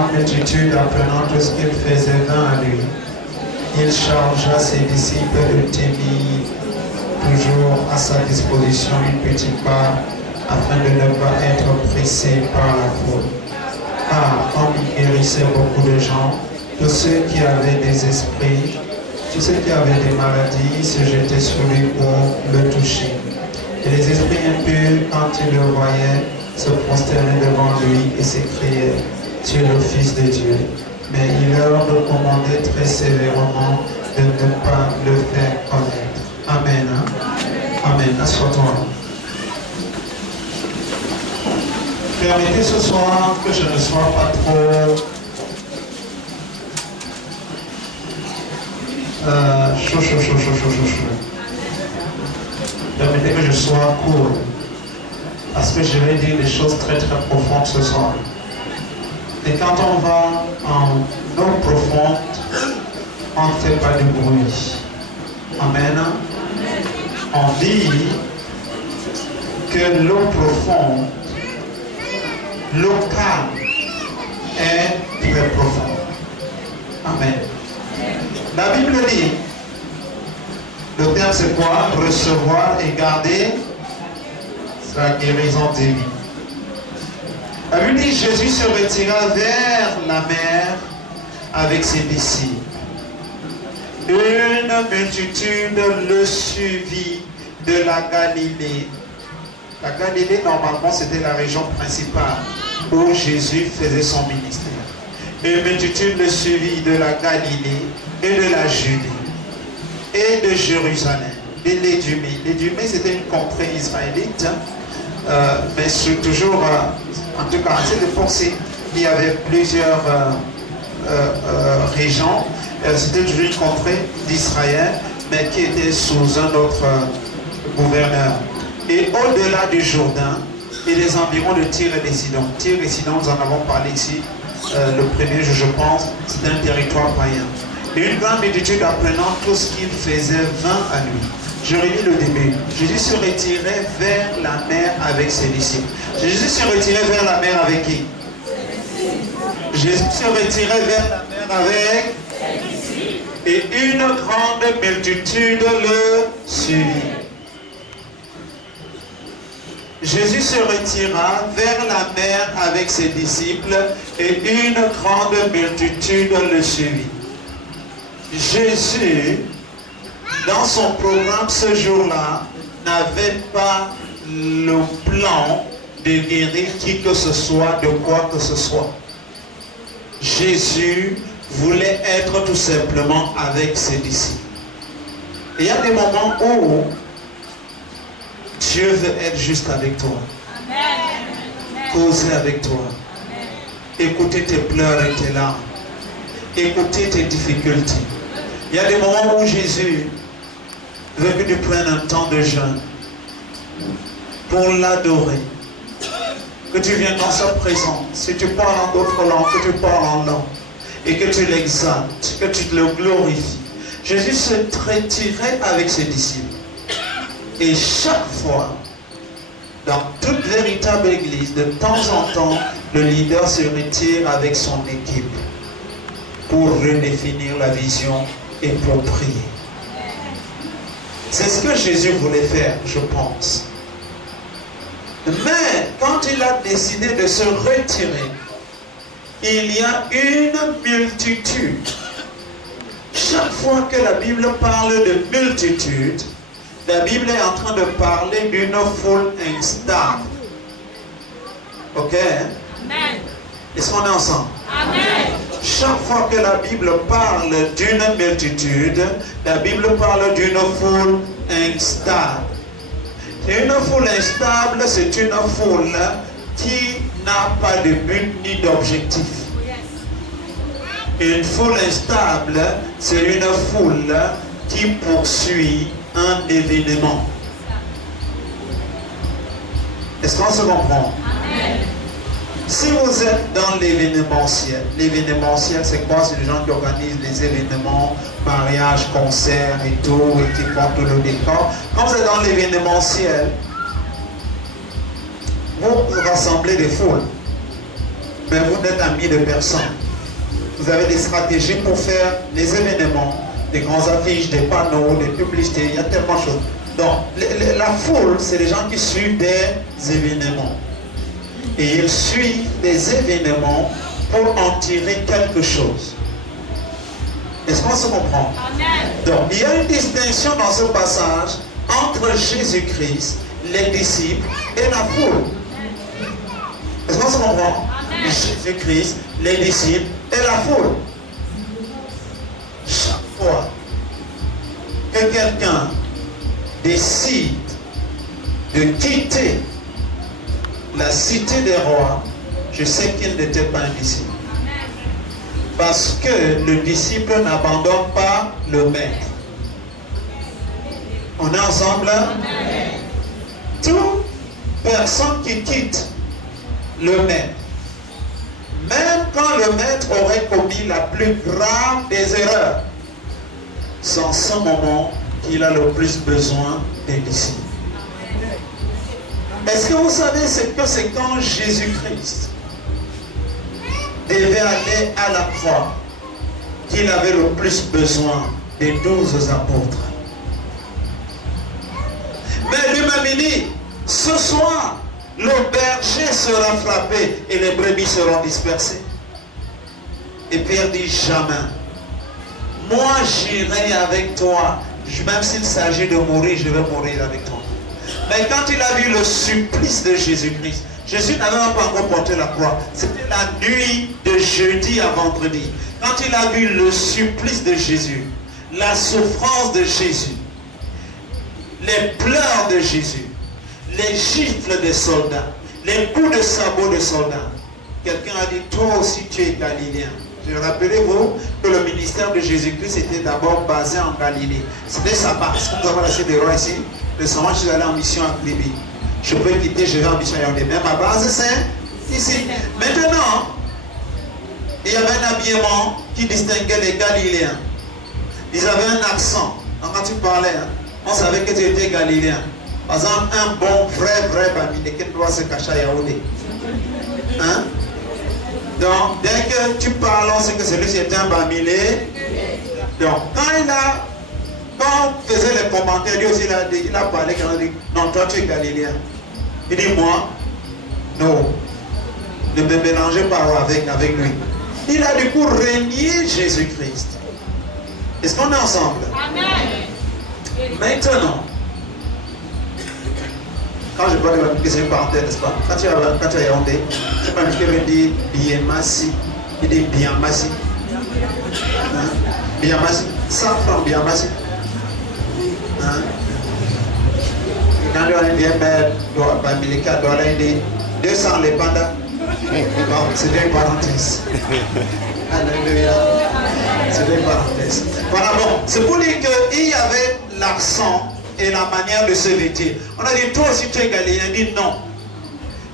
La multitude, apprenant tout ce qu'il faisait, vint à lui. Il chargea ses disciples de tenir toujours à sa disposition une petite part, afin de ne pas être pressé par la foule. Car comme il guérissait beaucoup de gens, tous ceux qui avaient des esprits, tous ceux qui avaient des maladies se jetaient sur lui pour le toucher. Et les esprits impurs, quand ils le voyaient, se prosternaient devant lui et s'écriaient: Tu es le Fils de Dieu. Mais il leur recommandait très sévèrement de ne pas le faire connaître. Amen. Amen. Assois-toi. Permettez ce soir que je ne sois pas trop chaud. Permettez que je sois court. Parce que je vais dire des choses très profondes ce soir. Et quand on va en eau profonde, on ne fait pas de bruit. Amen. On dit que l'eau profonde, l'eau calme, est très profonde. Amen. La Bible dit, le terme c'est quoi? Recevoir et garder sa guérison divine. La Bible dit, Jésus se retira vers la mer avec ses disciples. Une multitude le suivit de la Galilée. La Galilée, normalement, c'était la région principale où Jésus faisait son ministère. Une multitude le suivit de la Galilée et de la Judée et de Jérusalem, et l'Édumée. L'Édumée, c'était une contrée israélite, mais c'est toujours, en tout cas, à cette époque, il y avait plusieurs régions. C'était toujours une contrée d'Israël, mais qui était sous un autre gouverneur. Et au-delà du Jourdain, et les environs de Tyr et de Sidon. Tyr et Sidon, nous en avons parlé ici, le premier jour, je pense, c'est un territoire païen. Et une grande multitude apprenant tout ce qu'il faisait vint à lui. Je relis le début. Jésus se retirait vers la mer avec ses disciples. Jésus se retirait vers la mer avec qui? Jésus se retirait vers la mer avec ses disciples. Et une grande multitude le suivit. Jésus se retira vers la mer avec ses disciples et une grande multitude le suivit. Jésus, dans son programme ce jour-là, n'avait pas le plan de guérir qui que ce soit, de quoi que ce soit. Jésus voulait être tout simplement avec ses disciples. Et il y a des moments où Dieu veut être juste avec toi. Amen. Causer avec toi. Amen. Écouter tes pleurs et tes larmes. Écouter tes difficultés. Il y a des moments où Jésus veut que tu prennes un temps de jeûne pour l'adorer. Que tu viennes dans sa présence. Si tu parles en d'autres langues, que tu parles en langue. Et que tu l'exaltes, que tu le glorifies. Jésus se retirait avec ses disciples. Et chaque fois, dans toute véritable église, de temps en temps, le leader se retire avec son équipe pour redéfinir la vision et pour prier. C'est ce que Jésus voulait faire, je pense. Mais quand il a décidé de se retirer, il y a une multitude. Chaque fois que la Bible parle de multitude, la Bible est en train de parler d'une foule instable. Ok? Amen. Est-ce qu'on est ensemble? Amen. Chaque fois que la Bible parle d'une multitude, la Bible parle d'une foule instable. Et une foule instable, c'est une foule qui n'a pas de but ni d'objectif. Une foule instable, c'est une foule qui poursuit un événement. Est-ce qu'on se comprend? Amen. Si vous êtes dans l'événementiel c'est quoi? C'est les gens qui organisent les événements, mariages, concerts et tout, et qui font tout le décor. Quand vous êtes dans l'événementiel, vous rassemblez des foules. mais vous n'êtes amis de personne. Vous avez des stratégies pour faire des événements, des grandes affiches, des panneaux, des publicités, il y a tellement de choses. Donc, la foule, c'est les gens qui suivent des événements. Et ils suivent des événements pour en tirer quelque chose. Est-ce qu'on se comprend? Donc, il y a une distinction dans ce passage entre Jésus-Christ, les disciples et la foule. Est-ce qu'on se comprend? Jésus-Christ, les disciples et la foule. Chaque fois que quelqu'un décide de quitter la cité des rois, je sais qu'il n'était pas un disciple. Parce que le disciple n'abandonne pas le maître. On est ensemble là? Toute personne qui quitte le maître, même quand le maître aurait commis la plus grave des erreurs, c'est en ce moment qu'il a le plus besoin des disciples. Est-ce que vous savez ce que c'est quand Jésus-Christ devait aller à la croix qu'il avait le plus besoin des 12 apôtres? Mais lui-même dit, ce soir, le berger sera frappé et les brebis seront dispersées. Et Pierre dit, jamais. Moi, j'irai avec toi. Même s'il s'agit de mourir, je vais mourir avec toi. Mais quand il a vu le supplice de Jésus-Christ, Jésus n'avait pas encore porté la croix. C'était la nuit de jeudi à vendredi. Quand il a vu le supplice de Jésus, la souffrance de Jésus, les pleurs de Jésus, les gifles des soldats, les coups de sabot des soldats, quelqu'un a dit, toi aussi tu es galiléen. Rappelez-vous que le ministère de Jésus-Christ était d'abord basé en Galilée. C'était sa base. Nous avons laissé des rois ici. Récemment, je suis allé en mission à Libye. Je peux quitter, je vais en mission à Yaoundé. Mais ma base, c'est ici. Maintenant, il y avait un habillement qui distinguait les Galiléens. Ils avaient un accent. Quand tu parlais, on savait que tu étais Galiléen. Par exemple, un bon, vrai Bamilé qui doit se cacher à Yaoundé. Hein? Donc, dès que tu parles, on sait que celui-ci était un Bamilé. Donc, quand on faisait les commentaires, lui aussi, il a parlé, il a dit, non, toi tu es Galiléen. Il dit, moi, non, ne me mélangez pas avec lui. Il a du coup régné Jésus-Christ. Est-ce qu'on est ensemble? Amen. Maintenant, quand je parle de c'est une parenthèse, n'est-ce pas? Quand tu as Yaoundé, je sais pas qui veut dire Biémassi. Il dit Biamassi. Hein? Biamassi. 100 francs Biamassi. Hein? Quand on dit Bamilika, on dit 200 les pandas. Bon, c'était une parenthèse. Alléluia. C'était une parenthèse. Voilà, bon, c'est pour dire qu'il y avait l'accent et la manière de se vêtir. On a dit, toi aussi tu es galiléen. Il dit non.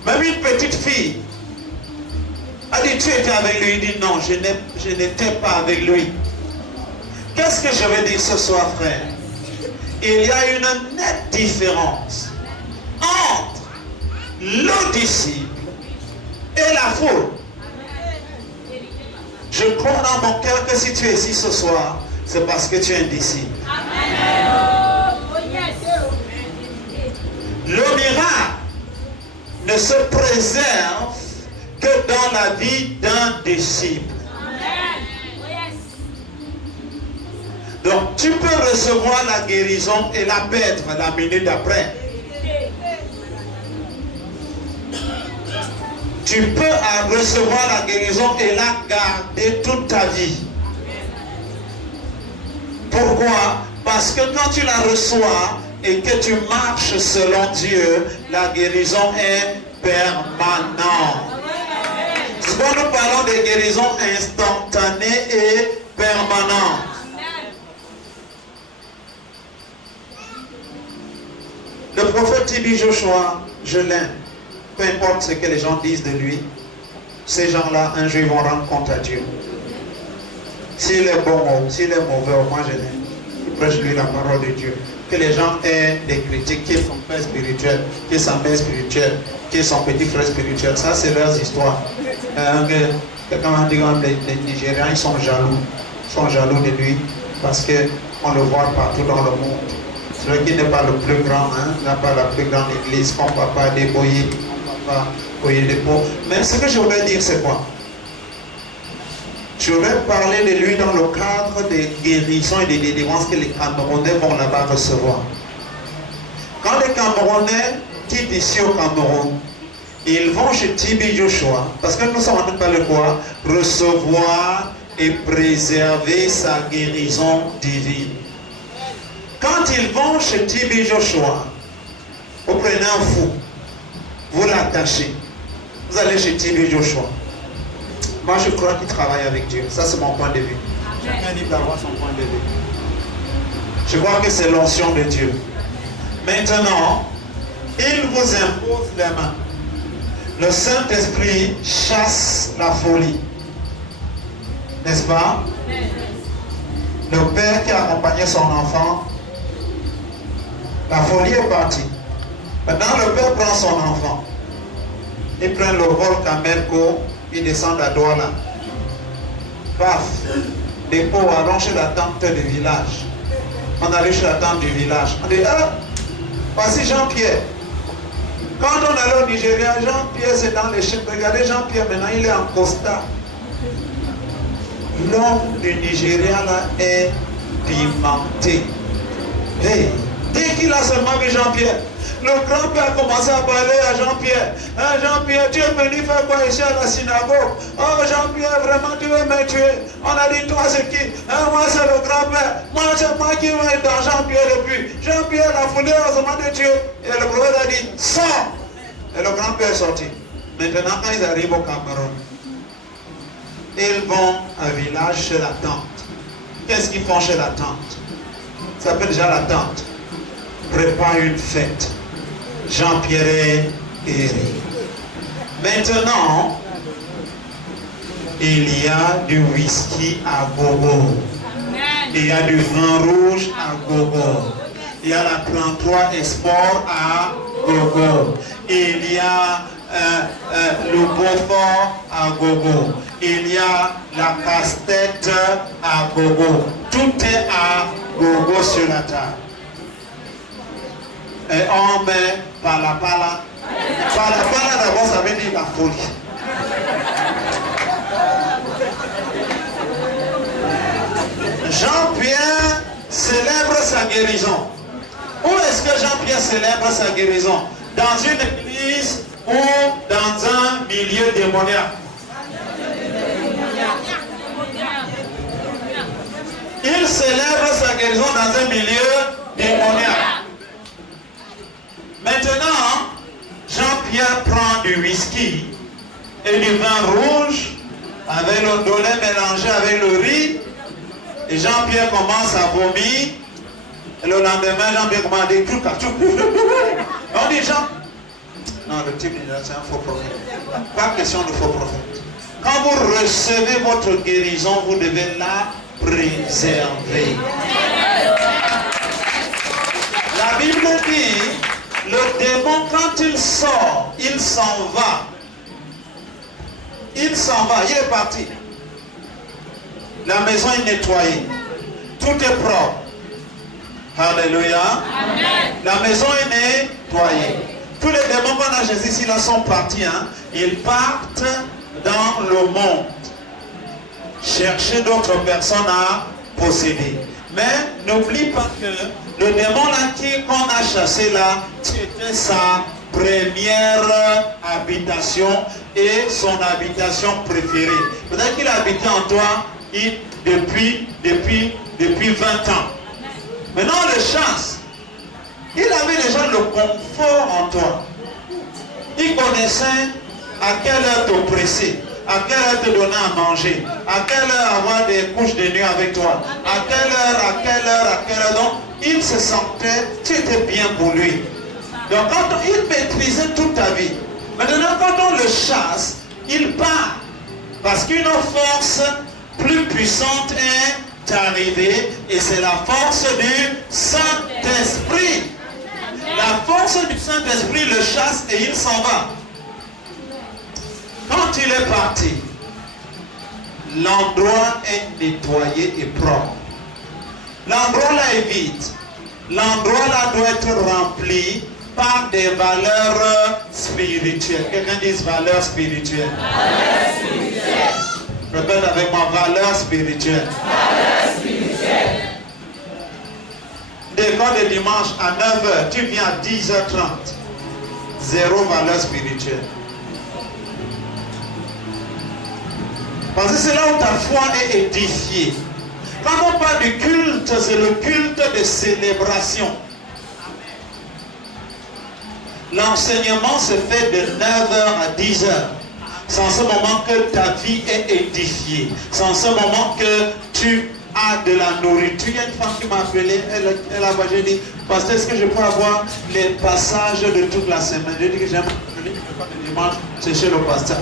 Même une petite fille a dit, tu étais avec lui. Il dit non, je n'étais pas avec lui. Qu'est-ce que je veux dire ce soir, frère? Il y a une nette différence entre le disciple et la foule. Je crois dans mon cœur que si tu es ici ce soir, c'est parce que tu es un disciple. Le miracle ne se préserve que dans la vie d'un disciple. Donc tu peux recevoir la guérison et la perdre la minute d'après. Tu peux recevoir la guérison et la garder toute ta vie. Pourquoi? Parce que quand tu la reçois et que tu marches selon Dieu, la guérison est permanente. Quand nous parlons de guérison instantanée et permanente. Le prophète dit Joshua, je l'aime. Peu importe ce que les gens disent de lui, ces gens-là, un jour, ils vont rendre compte à Dieu. S'il est bon ou s'il est mauvais, au moins je l'aime. Il prêche lui la parole de Dieu. Que les gens aient des critiques, qui est son père spirituel, qui est sa mère spirituelle, qui est son petit frère spirituel. Ça, c'est leurs histoires. Les Nigériens, ils sont jaloux. Ils sont jaloux de lui parce qu'on le voit partout dans le monde. Celui qui n'est pas le plus grand, n'a pas la plus grande église, qu'on ne va pas débrouiller, on ne va pas débrouiller les pauvres. Mais ce que je voudrais dire, c'est quoi? Je voudrais parler de lui dans le cadre des guérisons et des délivrances que les Camerounais vont là-bas recevoir. Quand les Camerounais quittent ici au Cameroun, ils vont chez Tibi Joshua, parce que nous sommes en train de parler de quoi? Recevoir et préserver sa guérison divine. Quand ils vont chez Tibi Joshua, vous prenez un fou, vous l'attachez, vous allez chez Tibi Joshua. Moi, je crois qu'il travaille avec Dieu. Ça, c'est mon point de vue. Chacun libre d'avoir son point de vue. Je crois que c'est l'onction de Dieu. Maintenant, il vous impose les mains. Le Saint-Esprit chasse la folie. N'est-ce pas? Le père qui a accompagné son enfant, la folie est partie. Maintenant, le père prend son enfant. Il prend le vol Camelco. Ils descendent à Douala. Paf, dépôt, allons chez la tante du village. On allait chez la tante du village. On dit, ah, voici Jean-Pierre. Quand on allait au Nigeria, Jean-Pierre c'est dans les chèques. Regardez Jean-Pierre, maintenant il est en costard. L'homme du Nigeria là est pimenté. Hey, dès qu'il a seulement vu Jean-Pierre, le grand-père a commencé à parler à Jean-Pierre. Hein, Jean-Pierre, tu es venu faire quoi ici à la synagogue? Oh Jean-Pierre, vraiment tu veux me tuer? On a dit, toi c'est qui? Hein, moi c'est le grand-père. Moi c'est moi qui vais dans Jean-Pierre depuis. Jean-Pierre, la folie a demandé de tuer. Et le prophète a dit, sors! Et le grand-père est sorti. Maintenant, quand ils arrivent au Cameroun, ils vont à un village chez la tante. Qu'est-ce qu'ils font chez la tante? Ça s'appelle déjà la tante. Prépare une fête. Jean-Pierre est guéri. Maintenant, il y a du whisky à gogo. Il y a du vin rouge à gogo. Il y a la 33 Esport à gogo. Il y a le Beaufort à gogo. Il y a la casse-tête à gogo. Tout est à gogo sur la table. Et on met palapala. Palapala d'abord ça veut dire la folie. Jean-Pierre célèbre sa guérison. Où est-ce que Jean-Pierre célèbre sa guérison? Dans une église ou dans un milieu démoniaque? Il célèbre sa guérison dans un milieu démoniaque. Maintenant, Jean-Pierre prend du whisky et du vin rouge avec le dolé mélangé avec le riz. Et Jean-Pierre commence à vomir. Et le lendemain, Jean-Pierre commence à dire on dit Jean. Non, le type c'est un faux prophète. Pas question de faux prophète. Quand vous recevez votre guérison, vous devez la préserver. La Bible dit, le démon, quand il sort, il s'en va. Il s'en va, il est parti. La maison est nettoyée. Tout est propre. Alléluia. Amen. La maison est nettoyée. Tous les démons qu'on a Jésus ici là sont partis. Hein. Ils partent dans le monde. Chercher d'autres personnes à posséder. Mais n'oublie pas que le démon là qu'on a chassé là, c'était sa première habitation et son habitation préférée. Peut-être qu'il a habité en toi depuis 20 ans. Maintenant, on le chasse. Il avait déjà le confort en toi. Il connaissait à quelle heure te presser, à quelle heure te donner à manger, à quelle heure avoir des couches de nuit avec toi, à quelle heure. Donc, il se sentait, tu étais bien pour lui. Donc, quand il maîtrisait toute ta vie. Maintenant, quand on le chasse, il part. Parce qu'une force plus puissante est arrivée et c'est la force du Saint-Esprit. La force du Saint-Esprit le chasse et il s'en va. Quand il est parti, l'endroit est nettoyé et propre. L'endroit là est vide. L'endroit là doit être rempli par des valeurs spirituelles. Quelqu'un dit valeurs spirituelles. Valeurs spirituelles. Répète avec moi, valeurs spirituelles. Valeurs spirituelles. L'école de dimanche à 9h, tu viens à 10h30. Zéro valeur spirituelle. Parce que c'est là où ta foi est édifiée. Quand on parle du culte, c'est le culte de célébration. L'enseignement se fait de 9h à 10h. C'est en ce moment que ta vie est édifiée. C'est en ce moment que tu as de la nourriture. Il y a une femme qui m'a appelé, elle a dit, pasteur, est-ce que je peux avoir les passages de toute la semaine? Je dis que j'aime le dimanche, c'est chez le pasteur.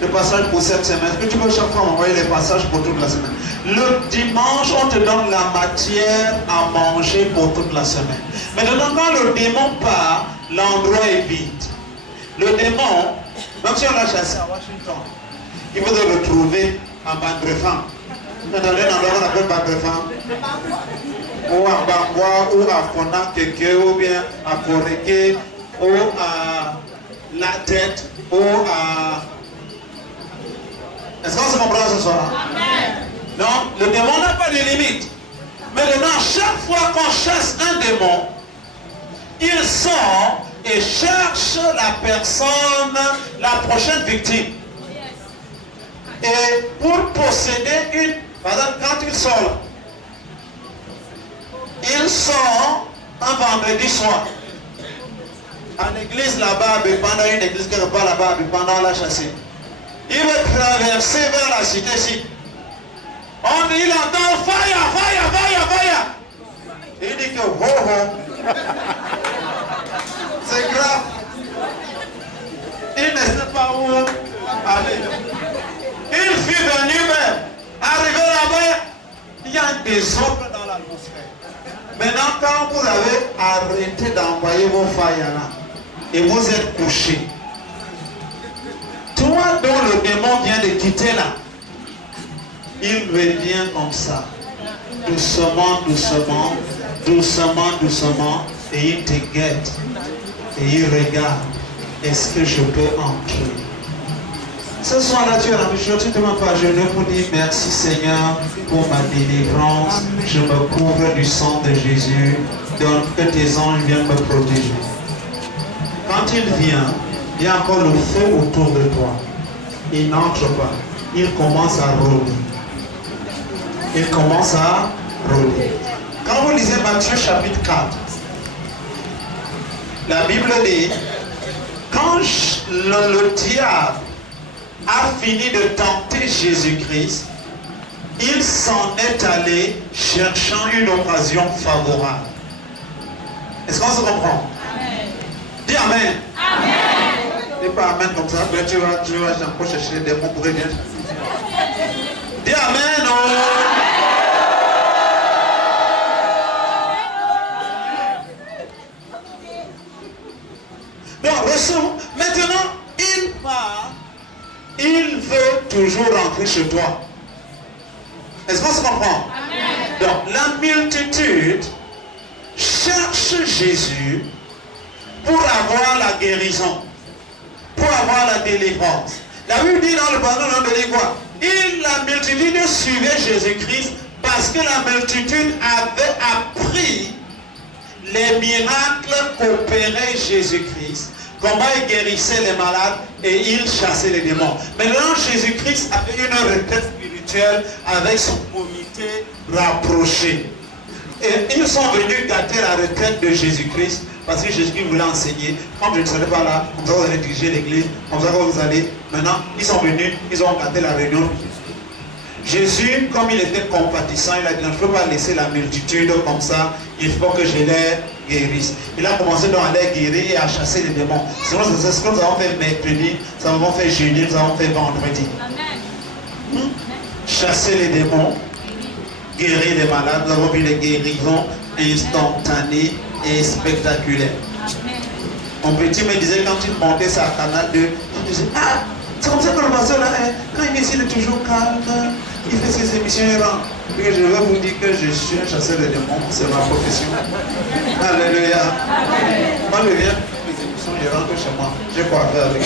Le passage pour cette semaine. Est-ce que tu peux chaque fois m'envoyer les passages pour toute la semaine? Le dimanche, on te donne la matière à manger pour toute la semaine. Maintenant, quand le démon part, l'endroit est vide. Le démon, même si on l'a chassé à Washington, il faut le retrouver à Bandrefan. Vous entendez dans l'endroit qu'on appelle Bandrefan? Ou à Bangwa, ou à Fonakeke, ou bien à Koreke, ou à La Tête, ou à... Est-ce qu'on se comprend ce soir? Amen. Non, le démon n'a pas de limite. Maintenant, chaque fois qu'on chasse un démon, il sort et cherche la personne, la prochaine victime. Et pour posséder une... Par exemple, quand il sort, il sort un vendredi soir. À l'église là-bas, pendant une église quelque part là-bas, pendant la chasse. Il veut traverser vers la cité-ci. Il entend fire, fire, fire, fire. Il dit que ho ho. C'est grave. Il ne sait pas où aller. Il fut venu même. Arrivé là-bas, il y a un désordre dans l'atmosphère. Maintenant, quand vous avez arrêté d'envoyer vos failles là, et vous êtes couché, toi dont le démon vient de quitter là, il revient comme ça, doucement, doucement, doucement, doucement, et il te guette, et il regarde, est-ce que je peux entrer? Ce soir-là, tu es la mission, tu te mets pas à genoux pour dire merci Seigneur pour ma délivrance, je me couvre du sang de Jésus, donc que tes anges viennent me protéger. Quand il vient, il y a encore le feu autour de toi. Il n'entre pas. Il commence à rôder. Il commence à rôder. Quand vous lisez Matthieu chapitre 4, la Bible dit, quand le diable a fini de tenter Jésus-Christ, il s'en est allé cherchant une occasion favorable. Est-ce qu'on se comprend? Amen. Dis Amen. Amen. Dis pas Amen comme ça, après tu vas encore chercher des mots pour bien. Dis Amen. Oh. Donc, recevons. Maintenant, il part. Il veut toujours rentrer chez toi. Est-ce qu'on se comprend? Amen. Donc, la multitude cherche Jésus pour avoir la guérison, pour avoir la délivrance. La Bible dit dans le pardon, on dit quoi? La multitude suivait Jésus-Christ parce que la multitude avait appris les miracles qu'opérait Jésus-Christ. Comment il guérissait les malades et il chassait les démons. Maintenant, Jésus-Christ avait une retraite spirituelle avec son comité rapproché. Et ils sont venus gâter la retraite de Jésus-Christ parce que Jésus voulait enseigner. Comme je ne serais pas là, comme ça vous allez diriger l'église, comme ça vous allez. Maintenant, ils sont venus, ils ont gâté la réunion. Jésus, comme il était compatissant, il a dit, je ne peux pas laisser la multitude comme ça, il faut que je les guérisse. Il a commencé donc à les guérir et à chasser les démons. Sinon, c'est ce que nous avons fait mercredi, nous avons fait jeudi, nous avons fait vendredi. Chasser les démons, guérir les malades, nous avons vu les guérisons instantanées et spectaculaires. Mon petit me disait quand il montait sa canal 2, il disait, ah, C'est comme ça que le pasteur, là, quand il est ici, il est toujours calme. Il fait ses émissions, il rentre. Et je vais vous dire que je suis un chasseur de démons, c'est ma profession. Alléluia. Moi, je viens les émissions, je rentre chez moi. J'ai quoi faire avec.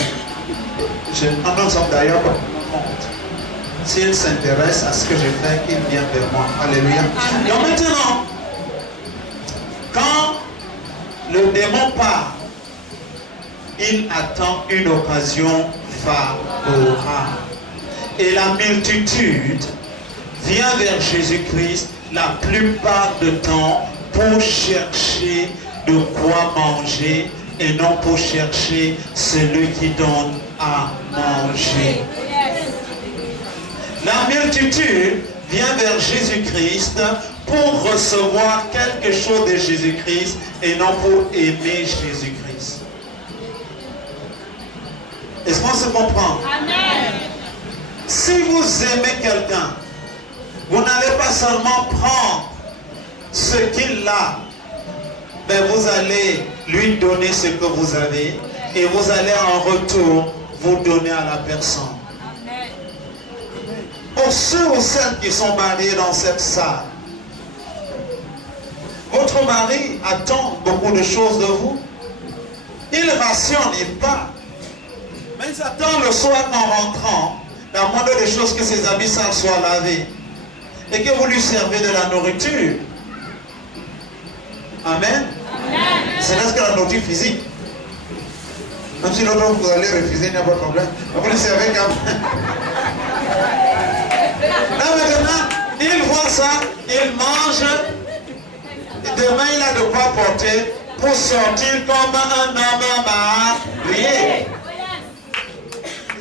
En ensemble d'ailleurs, s'il s'intéresse à ce que je fais, il vient vers moi. Alléluia. Donc maintenant, quand le démon part, il attend une occasion favorable. Et la multitude vient vers Jésus-Christ la plupart du temps pour chercher de quoi manger et non pour chercher celui qui donne à manger. La multitude vient vers Jésus-Christ pour recevoir quelque chose de Jésus-Christ et non pour aimer Jésus-Christ. Est-ce qu'on se comprend? Amen. Si vous aimez quelqu'un, vous n'allez pas seulement prendre ce qu'il a, mais vous allez lui donner ce que vous avez et vous allez en retour vous donner à la personne. Amen. Pour ceux ou celles qui sont mariés dans cette salle, votre mari attend beaucoup de choses de vous. Il rationne, il part. Mais il attend le soir en rentrant, la moindre des choses que ses habits sales soient lavés et que vous lui servez de la nourriture. Amen. C'est là que la nourriture physique. Même si l'autre vous allez refuser, il n'y a pas de problème. Vous lui servez quand même. Là maintenant, il voit ça, il mange. Et demain, il a de quoi porter pour sortir comme un homme marié.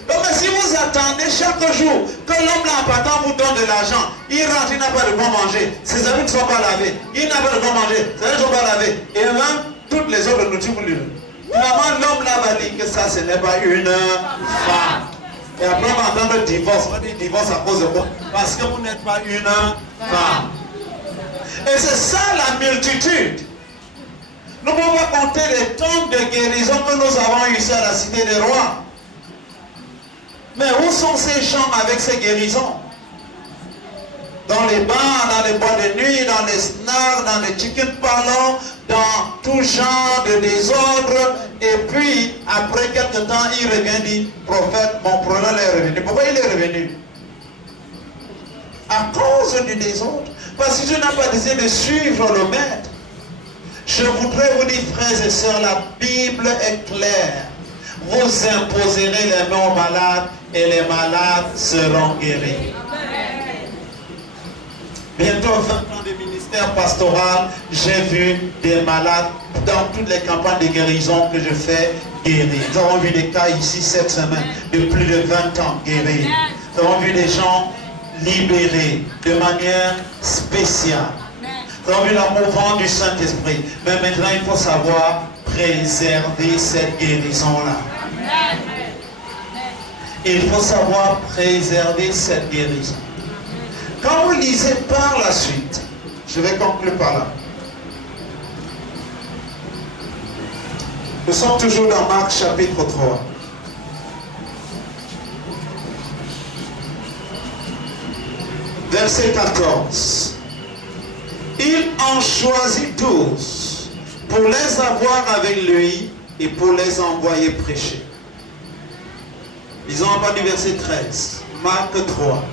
Donc, si vous attendez chaque jour que l'homme là en partant vous donne de l'argent, il rentre, il n'a pas de quoi manger, ses habits ne sont pas lavés, il n'a pas de quoi manger, ses habits ne sont pas lavés, et même toutes les autres nourritures vous lui. Finalement, l'homme là va dire que ça, ce n'est pas une femme. Et après, on va entendre divorce. On va dire divorce à cause de quoi? Parce que vous n'êtes pas une femme. Et c'est ça la multitude. Nous ne pouvons pas compter les temps de guérison que nous avons eu ici à la Cité des Rois. Mais où sont ces gens avec ces guérisons? Dans les bars, dans les boîtes de nuit, dans les snacks, dans les chicken parlors, dans tout genre de désordre. Et puis, après quelques temps, il revient dit, prophète, mon problème est revenu. Pourquoi il est revenu? À cause du désordre. Parce que je n'ai pas décidé de suivre le maître. Je voudrais vous dire, frères et sœurs, la Bible est claire. Vous imposerez les mains aux malades et les malades seront guéris. Bientôt 20 ans de ministère pastoral, j'ai vu des malades dans toutes les campagnes de guérison que je fais guérir. Nous avons vu des cas ici cette semaine de plus de 20 ans guéris. Nous avons vu des gens libérés de manière spéciale. Nous avons vu la mouvance du Saint-Esprit. Mais maintenant, il faut savoir préserver cette guérison-là. Il faut savoir préserver cette guérison. Quand vous lisez par la suite, je vais conclure par là. Nous sommes toujours dans Marc chapitre 3. Verset 14. Il en choisit 12 pour les avoir avec lui et pour les envoyer prêcher. Lisons à partir du verset 13. Marc 3.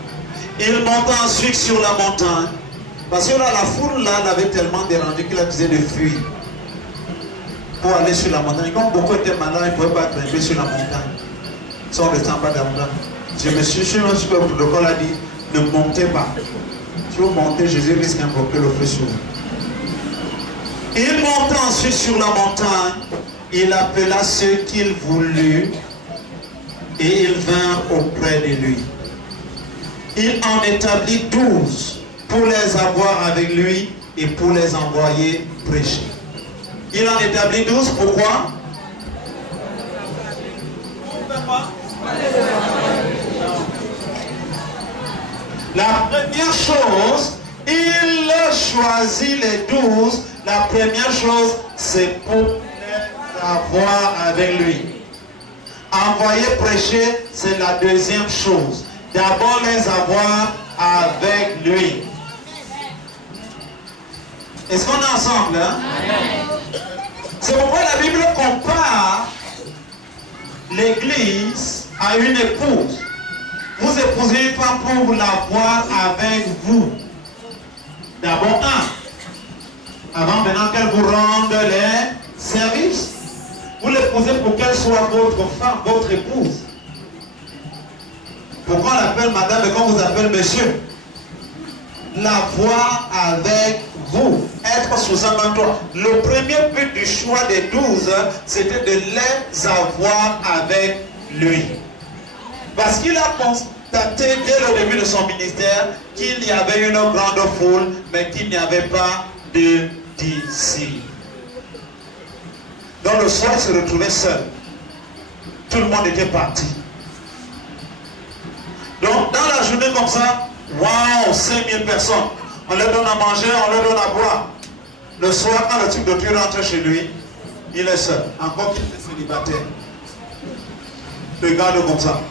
Il monta ensuite sur la montagne. Parce que là, la foule là l'avait tellement dérangé qu'il a décidé de fuir. Pour aller sur la montagne. Comme beaucoup étaient malades, ils ne pouvaient pas grimper sur la montagne. Ils sont restés en bas de la montagne. Je me suis sur le protocole a dit, ne montez pas. Si vous montez, Jésus risque d'invoquer le feu sur vous. Il monta ensuite sur la montagne. Il appela ceux qu'il voulut. Et ils vinrent auprès de lui. Il en établit 12 pour les avoir avec lui et pour les envoyer prêcher. Il en établit 12, pourquoi? La première chose, il choisit les 12. La première chose, c'est pour les avoir avec lui. Envoyer prêcher, c'est la deuxième chose. D'abord les avoir avec lui. Est-ce qu'on est ensemble, hein? C'est pourquoi la Bible compare l'église à une épouse. Vous épousez une femme pour l'avoir avec vous. D'abord avant maintenant qu'elle vous rende les services. Vous l'épousez pour qu'elle soit votre femme, votre épouse. Pourquoi on l'appelle madame et qu'on vous appelle monsieur? L'avoir avec vous. Être sous un manteau. Le premier but du choix des 12, c'était de les avoir avec lui. Parce qu'il a constaté dès le début de son ministère qu'il y avait une grande foule, mais qu'il n'y avait pas de disciples. Donc le soir, il se retrouvait seul. Tout le monde était parti. Donc dans la journée comme ça, waouh, 5000 personnes. On leur donne à manger, on leur donne à boire. Le soir, quand le type de Dieu rentre chez lui, il est seul. Encore qu'il est célibataire. Regarde comme ça.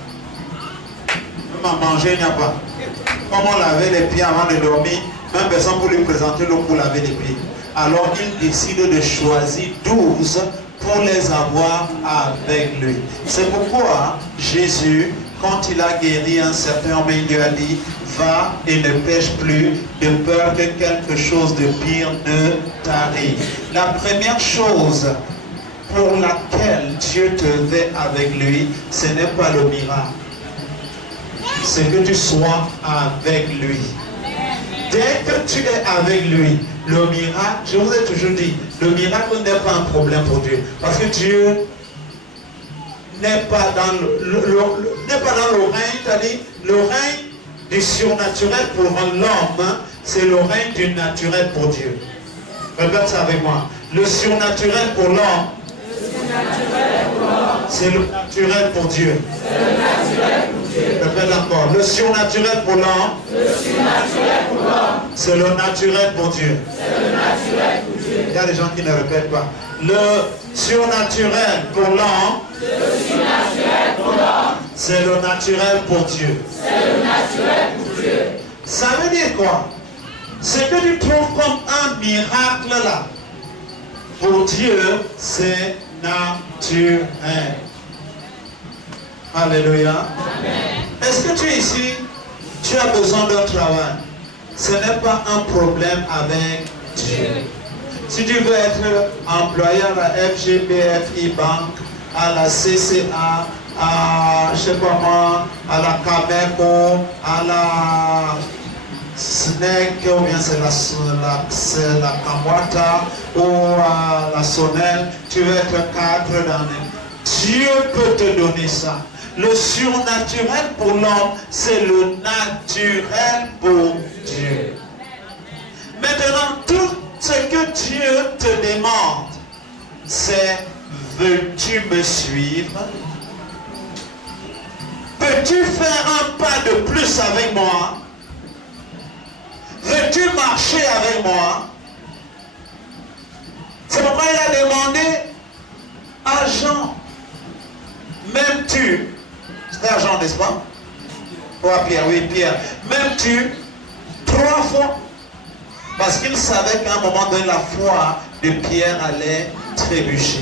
Même à manger, il n'y a pas. Comme on lavait les pieds avant de dormir, même personne pour lui présenter l'eau pour laver les pieds. Alors il décide de choisir 12 pour les avoir avec lui. C'est pourquoi Jésus, quand il a guéri un certain homme, il lui a dit, va et ne pêche plus, de peur que quelque chose de pire ne t'arrive. La première chose pour laquelle Dieu te veut avec lui, ce n'est pas le miracle. C'est que tu sois avec lui. Dès que tu es avec lui, le miracle, je vous ai toujours dit, le miracle n'est pas un problème pour Dieu. Parce que Dieu n'est pas dans le règne, c'est-à-dire le règne du surnaturel pour l'homme, c'est le règne du naturel pour Dieu. Répète ça avec moi. Le surnaturel pour l'homme, c'est le naturel pour Dieu. Répète encore. Le surnaturel pour l'homme, c'est le naturel pour Dieu. Il y a des gens qui ne répètent pas. Le surnaturel pour l'homme, c'est le naturel pour Dieu. Ça veut dire quoi? Ce que tu trouves comme un miracle là, pour Dieu, c'est naturel. Alléluia. Est-ce que tu es ici? Tu as besoin d'un travail. Ce n'est pas un problème avec Dieu. Si tu veux être employé à la FGBFI Bank, à la CCA, à, je sais pas moi, à la Cameco, à la SNEC, ou bien c'est la Kamwata, ou à la Sonel, tu veux être cadre dans les... Dieu peut te donner ça. Le surnaturel pour l'homme, c'est le naturel pour Dieu. Maintenant, tout ce que Dieu te demande, c'est: veux-tu me suivre? Peux-tu faire un pas de plus avec moi? Veux-tu marcher avec moi? C'est pourquoi il a demandé à Jean, m'aimes-tu? C'était à Jean, n'est-ce pas? Ou à Pierre, oui, Pierre. M'aimes-tu? 3 fois. Parce qu'il savait qu'à un moment donné, la foi de Pierre allait trébucher.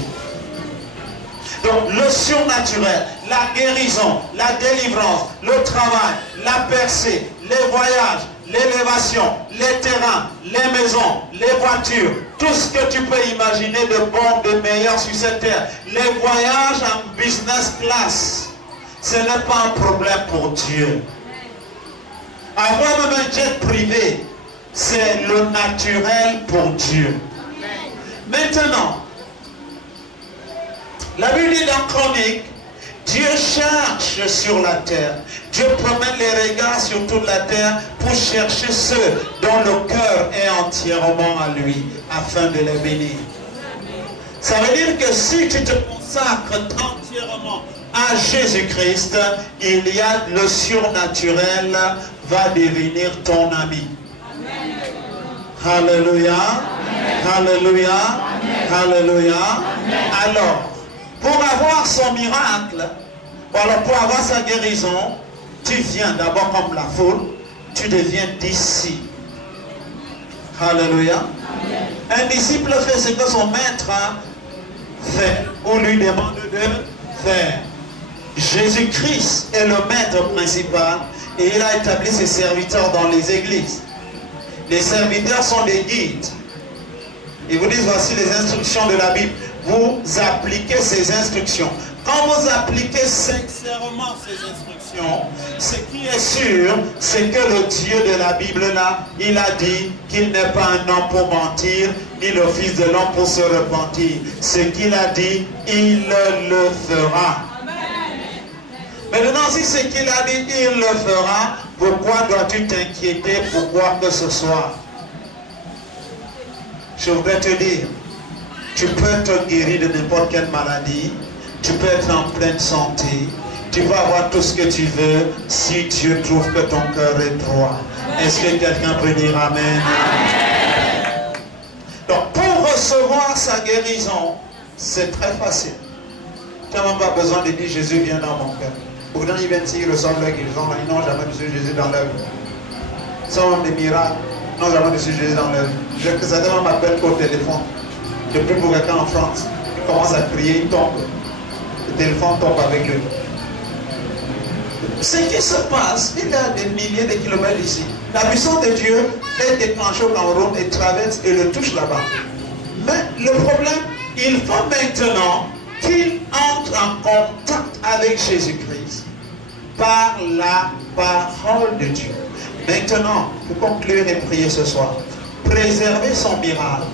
Donc le surnaturel, la guérison, la délivrance, le travail, la percée, les voyages, l'élévation, les terrains, les maisons, les voitures, tout ce que tu peux imaginer de bon, de meilleur sur cette terre, les voyages en business class, ce n'est pas un problème pour Dieu. Avoir même un jet privé, c'est le naturel pour Dieu. Maintenant, la Bible dit dans Chronique, Dieu cherche sur la terre. Dieu promène les regards sur toute la terre pour chercher ceux dont le cœur est entièrement à lui, afin de les bénir. Ça veut dire que si tu te consacres entièrement à Jésus-Christ, il y a le surnaturel va devenir ton ami. Alléluia. Alléluia. Alléluia. Alors, pour avoir son miracle, Alors pour avoir sa guérison, tu viens d'abord comme la foule, tu deviens disciple. Alléluia. Un disciple fait ce que son maître fait ou lui demande de faire. Jésus-Christ est le maître principal et il a établi ses serviteurs dans les églises. Les serviteurs sont des guides. Ils vous disent voici les instructions de la Bible. Vous appliquez ces instructions. Quand vous appliquez sincèrement ces instructions, ce qui est sûr, c'est que le Dieu de la Bible là, il a dit qu'il n'est pas un homme pour mentir, ni le Fils de l'homme pour se repentir. Ce qu'il a dit, il le fera. Maintenant, si ce qu'il a dit, il le fera, pourquoi dois-tu t'inquiéter pour quoi que ce soit? Je voudrais te dire, tu peux être guéri de n'importe quelle maladie, tu peux être en pleine santé, tu peux avoir tout ce que tu veux si Dieu trouve que ton cœur est droit. Est-ce que quelqu'un peut dire Amen? Donc pour recevoir sa guérison, c'est très facile. Tu n'as même pas besoin de dire Jésus vient dans mon cœur. Pourtant ils viennent s'ils reçoivent leur guérison, ils n'ont jamais reçu Jésus dans leur vie. Ils sont des miracles, ils n'ont jamais reçu Jésus dans leur vie. Ça demande m'appelle au téléphone. Depuis pour quelqu'un en France, ils commencent à crier, ils tombent. Le téléphone tombe avec eux. Ce qui se passe, il y a des milliers de kilomètres ici. La puissance de Dieu est déclenchée au Cameroun et traverse et le touche là-bas. Mais le problème, il faut maintenant qu'il entre en contact avec Jésus-Christ par la parole de Dieu. Maintenant, pour conclure et prier ce soir, préserver son miracle,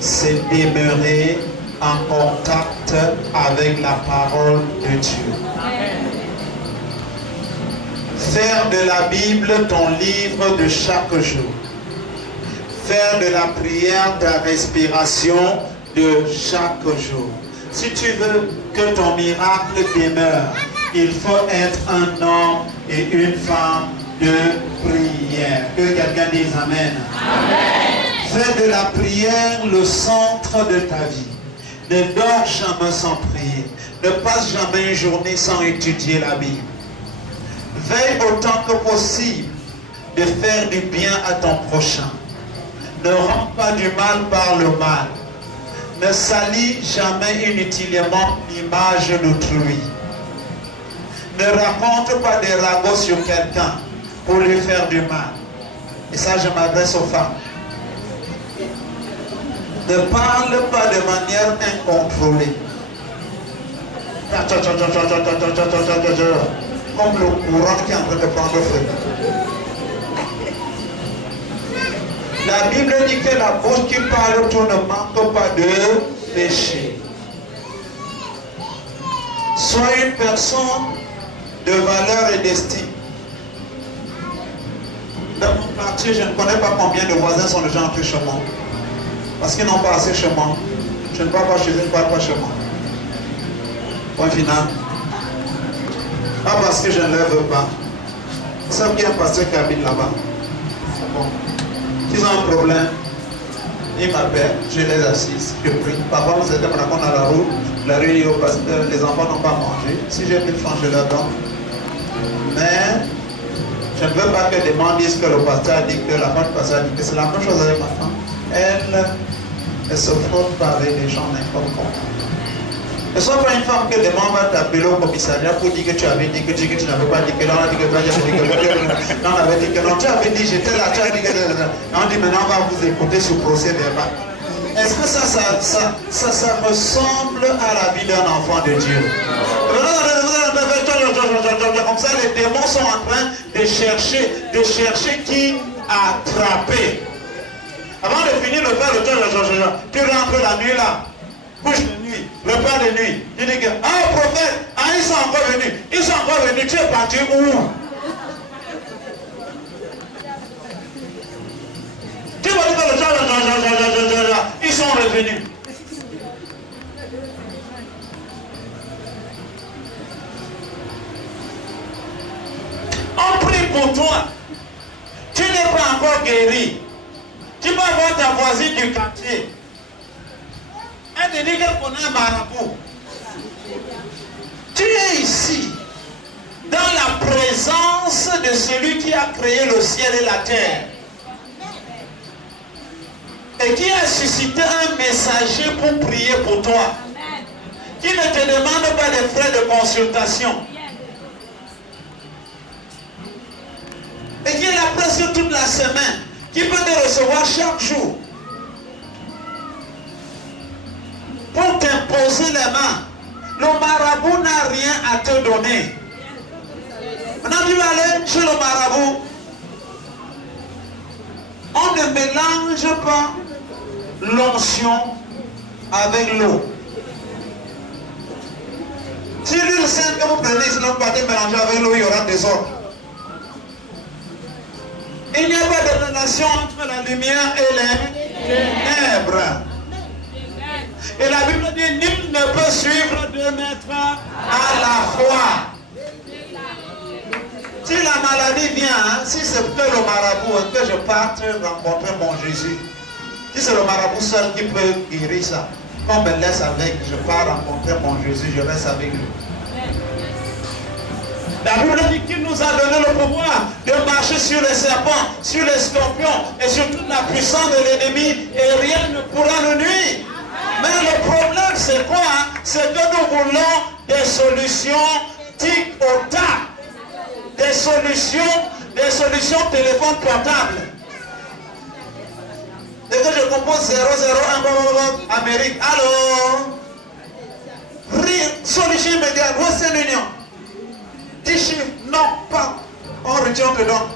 c'est demeurer en contact avec la parole de Dieu. Faire de la Bible ton livre de chaque jour. Faire de la prière ta respiration de chaque jour. Si tu veux que ton miracle demeure, il faut être un homme et une femme de prière. Que quelqu'un dise Amen. Amen. Fais de la prière le centre de ta vie. Ne dors jamais sans prier. Ne passe jamais une journée sans étudier la Bible. Veille autant que possible de faire du bien à ton prochain. Ne rends pas du mal par le mal. Ne salis jamais inutilement l'image d'autrui. Ne raconte pas des ragots sur quelqu'un pour lui faire du mal. Et ça, je m'adresse aux femmes. Ne parle pas de manière incontrôlée. Comme le courant qui est en train de prendre feu. La Bible dit que la bouche qui parle tout ne manque pas de péché. Sois une personne de valeur et d'estime. Dans mon quartier, je ne connais pas combien de voisins sont déjà entrés chez moi. Parce qu'ils n'ont pas assez chez moi. Je ne parle pas chez eux, je ne parle pas chez moi. Point final. Pas parce que je ne les veux pas. Ils savent qu'il y a un pasteur qui habite là-bas. Bon. S'ils ont un problème, ils m'appellent, je les assiste, je prie. Parfois, certains me racontent à la route, la rue dit au pasteur, les enfants n'ont pas mangé. Si j'ai 1000 francs, je leur donne. Mais je ne veux pas que les gens disent que le pasteur a dit que la femme du pasteur a dit que c'est la même chose avec ma femme. Elle se frotte pas avec les gens n'importe comment. Ne sois pas une femme que demain va t'appeler au commissariat pour dire que tu avais dit que tu n'avais pas dit que l'on a dit que tu avais dit que l'on avait dit que non, tu avais dit j'étais là, tu as dit que on dit maintenant on va vous écouter sur procès verbal. Est-ce que ça ressemble à la vie d'un enfant de Dieu? Comme ça les démons sont en train de chercher qui attraper. Avant de finir le faire le temps, tu rentres la nuit là. Couche de nuit, repas de nuit. Tu dis que, prophète, ils sont encore venus. Ils sont encore venus, tu es parti où? Tu vas dire que le temps, ils sont revenus. On prie pour toi. Tu n'es pas encore guéri. Tu vas voir ta voisine du quartier. Elle te dit qu'elle connaît un marabout. Tu es ici, dans la présence de celui qui a créé le ciel et la terre. Et qui a suscité un messager pour prier pour toi. Qui ne te demande pas de frais de consultation. Et qui est là presque toute la semaine. Qui peut te recevoir chaque jour. Pour t'imposer les mains. Le marabout n'a rien à te donner. Maintenant tu vas aller chez le marabout. On ne mélange pas l'onction avec l'eau. Si l'huile sainte que vous prenez, si l'on partez mélanger avec l'eau, il y aura des ordres. Il n'y a pas de relation entre la lumière et les ténèbres. Et la Bible dit, nul ne peut suivre deux maîtres à la fois. Si la maladie vient, si c'est que le marabout, que je parte rencontrer mon Jésus. Si c'est le marabout seul qui peut guérir ça, qu'on me laisse avec, je pars rencontrer mon Jésus, je reste avec lui. La Bible dit qu'il nous a donné le pouvoir de marcher sur les serpents, sur les scorpions et sur toute la puissance de l'ennemi et rien ne pourra nous nuire. Mais le problème c'est quoi? C'est que nous voulons des solutions tic au tac. Des solutions téléphone portable. Dès que je compose 001 Amérique, allô? Solution immédiate, Western Union. 10 chiffres, non, pas. On retourne dedans.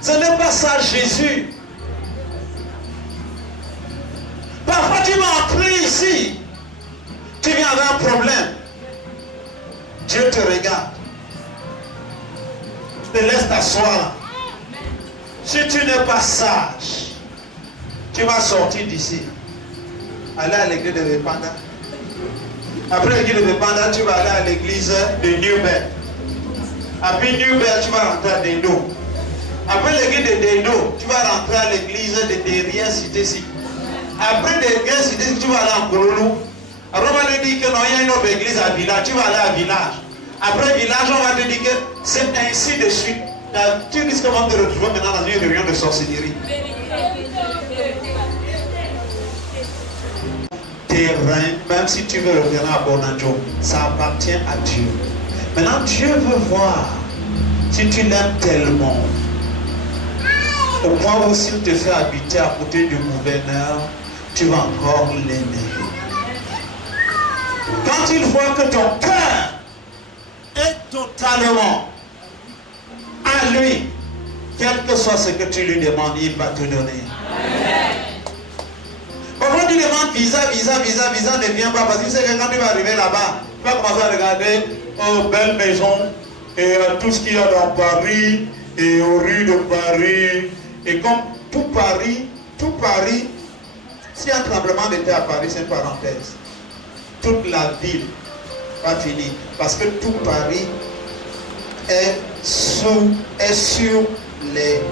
Ce n'est pas ça Jésus. Parfois tu vas entrer ici. Tu viens avec un problème. Dieu te regarde. Te laisse t'asseoir. Si tu n'es pas sage, tu vas sortir d'ici. Aller à l'église de Vépanda. Après l'église de Vépanda, tu vas aller à l'église de Newberg. Après Newberg, tu vas rentrer à Dendo. Après l'église de Dendo, tu vas rentrer à l'église de Derrière Cité-Ci. Après Derrière Cité-Ci, tu vas aller à Kololo. Après on va te dire que non, il y a une autre église à Village. Tu vas aller à Village. Après Village, on va te dire que c'est ainsi de suite. Tu risques de te retrouver maintenant dans une réunion de sorcellerie. Terrain, même si tu veux le terrain à Bonanjo, ça appartient à Dieu. Maintenant, Dieu veut voir si tu l'aimes tellement. Au point où s'il te fait habiter à côté du gouverneur, tu vas encore l'aimer. Quand il voit que ton cœur est totalement à lui, quel que soit ce que tu lui demandes, il va te donner. Parfois tu demandes visa, ne vient pas parce que tu sais que quand tu vas arriver là-bas, tu vas commencer à regarder aux belles maisons et tout ce qu'il y a dans Paris et aux rues de Paris. Et comme tout Paris, si un tremblement de terre à Paris, c'est une parenthèse. Toute la ville va finir parce que tout Paris est sur les